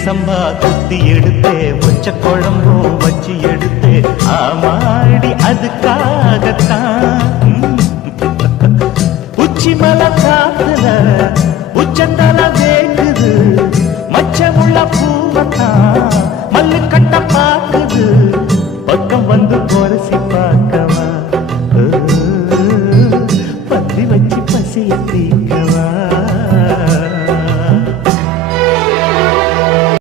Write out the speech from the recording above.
சம்பா குத்தி எடுத்தே மொச்ச குழம்பும் வச்சு எடுத்தே ஆமாடி அதுக்காகத்தான் உச்சி மலை காத்துல உச்சந்தல வேக்குது மச்சமுள்ள பூவத்தான் மல்லு கட்ட பாக்குது பக்கம் வந்து போரசிப்பா